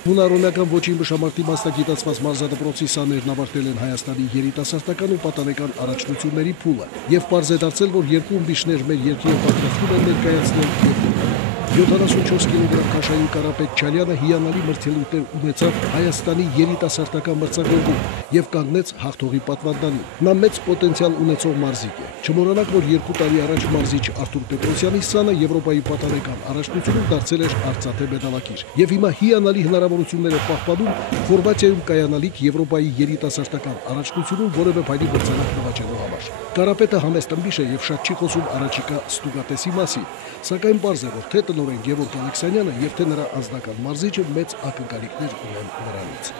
Հունարոնական ոչի մշամարտի մասնագիտացված մարզադպրոցի սաներն ավարտել են Հայաստանի երիտասարդական ու պատանեկան առաջնությունների փուլը եւ պարզ է դարձել, որ երկու ումբիշներ մեր երկրի պատրաստվում են ներկայացնել երկրում։ 74 կիլոգրամ քաշային Կարապետ Չալյանը հիանալի մրցելույթներ ունեցավ Հայաստանի երիտասարդական մրցակցությունում եւ կանգնեց հաղթողի պատվանդանին։ Նա մեծ պոտենցիալ ունեցող մարզիկ է։ Չմոռանանք, որ 2 տարի առաջ մարզիչ Արթուր Պետրոսյանի սանը Եվրոպայի պատանեկան առաջնությունում դարձել էր արծաթե մեդալակիր։ Եվ հիմա հիանալի հնարավորություններ է պահպանում Խորվաթիայում կայանալիք Եվրոպայի երիտասարդական առաջնությունում որևէ փայլի մրցանակ նվաճելու համար։ Կարապետը համեստ ըմբիշ է եւ շատ չի խոսում առաջիկա ստուգատեսի մասին, սակայն պարզ է, որ թե տնօրեն Գևորգ Ալեքսանյանը եւ թե նրա անձնական մարզիչը մեծ ակնկալիքներ ունեն նրանից։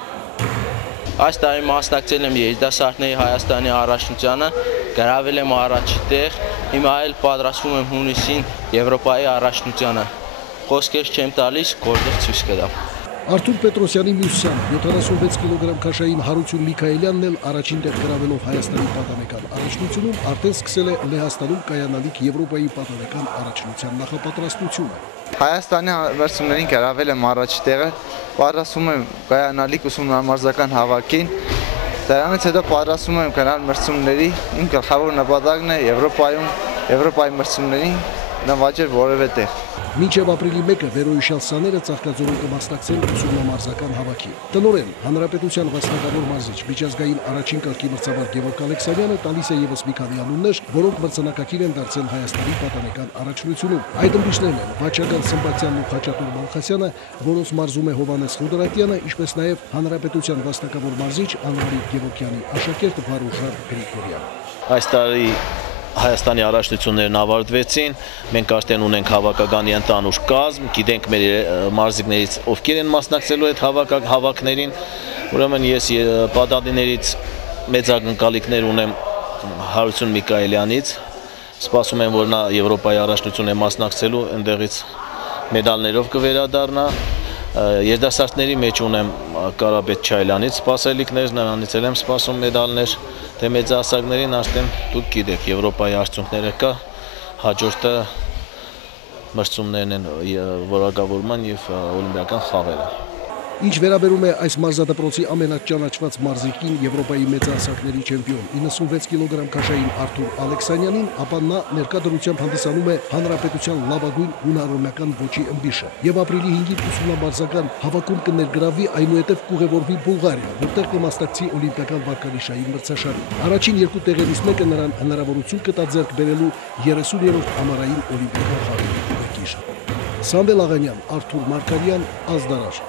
Այս տարի մասնակցել եմ երիտասարդների Հայաստանի առաջնությանը, գրավել եմ առաջի տեղ, հիմա էլ պատրաստվում եմ հունիսին Եվրոպայի առաջնությանը։ Խոսքեր չեմ տալիս, գործով ցույց կտամ։ Արթուր Պետրոսյանի մյուս սան 76 կիլոգրամ քաշային Հարություն Միքայելյանն էլ առաջին տեղ գրավելով Հայաստանի պատանեկան առաջնությունում արդեն սկսել է Լեհաստանում կայանալիք Եվրոպայի պատանեկան առաջնության նախապատրաստությունը։ Հայաստանի մրցումներին գրավել եմ առաջի տեղը, պատրաստվում եմ կայանալիք ուսումնամարզական հավաքին, դրանից հետո պատրաստվում եմ գնալ մրցումների, իմ գլխավոր նպատակն է Եվրոպայի մրցումներին նվաճել որևէ տեղ։ Մինչև ապրիլի 1-ը վերոհիշյալ սաները Ծաղկաձորում կմասնակցեն ուսումնամարզական հավաքի։ Տնօրեն, հանրապետության վաստակավոր մարզիչ, միջազգային առաջին կարգի մրցավար Գևորգ Ալեքսանյանը տալիս է ևս մի քանի անուններ, որոնք մրցանակակիր են դարձել Հայաստանի պատանեկան առաջնությունում։ Այդ ըմբիշներն են Վաչագան Սմբատյանն ու Խաչատուր Մալխասյանը, որոնց մարզում է Հովհաննես Խուդրատյանը, ինչպես նաև հանրապետության վաստակավոր մարզիչ Անվարիկ Գևորգյանի աշակերտ Վարուժան Գրիգորյանը։ Այս տարի Հայաստանի առաջնություններն ավարտվեցին, մենք արդեն ունենք հավաքականի ընդհանուր կազմ, գիտենք մեր մարզիկներից ովքեր են մասնակցելու այդ հավաքներին, ուրեմն ես պատանդիներից մեծ ակնկալիքներ ունեմ Հարություն Միքայելյանից, սպասում եմ, որ նա Եվրոպայի առաջնություն է մասնակցելու, այնտեղից մեդալներով կվերադառնա, երիտասարդների մեջ ունեմ Կարապետ Չալյանից սպասելիքներ, նրանից էլ եմ սպասում մեդալներ, թե մեծահասակներին արդեն դուք գիտեք, Եվրոպայի արդյունքները կա, հաջորդը մրցումներն են որակավորման եւ օլիմպիական խաղերը։ Ինչ վերաբերում է այս մարզադպրոցի ամենաճանաչված մարզիկին Եվրոպայի մեծահասակների չեմպիոն 96 կիլոգրամ քաշային Արթուր Ալեքսանյանին, ապա նա ներկա դրությամբ հանդիսանում է հանրապետության լավագույն հունարոնական ոչի ըմբիշը եւ ապրիլի 5-ին ուսումնամարզական հավաքում կներգրավվի, այնուհետև կուղևորվի Բուլղարիա, որտեղ կմասնակցի օլիմպիական վարկանիշային մրցաշարին։ Առաջին երկու տեղերից մեկը նրան հնարավորություն կտա ձեռք բերելու 30-րդ ամառային օլիմպիական խաղերի։ Սամվել Աղանյան, Արթուր Մարկարյան, Ազդարար։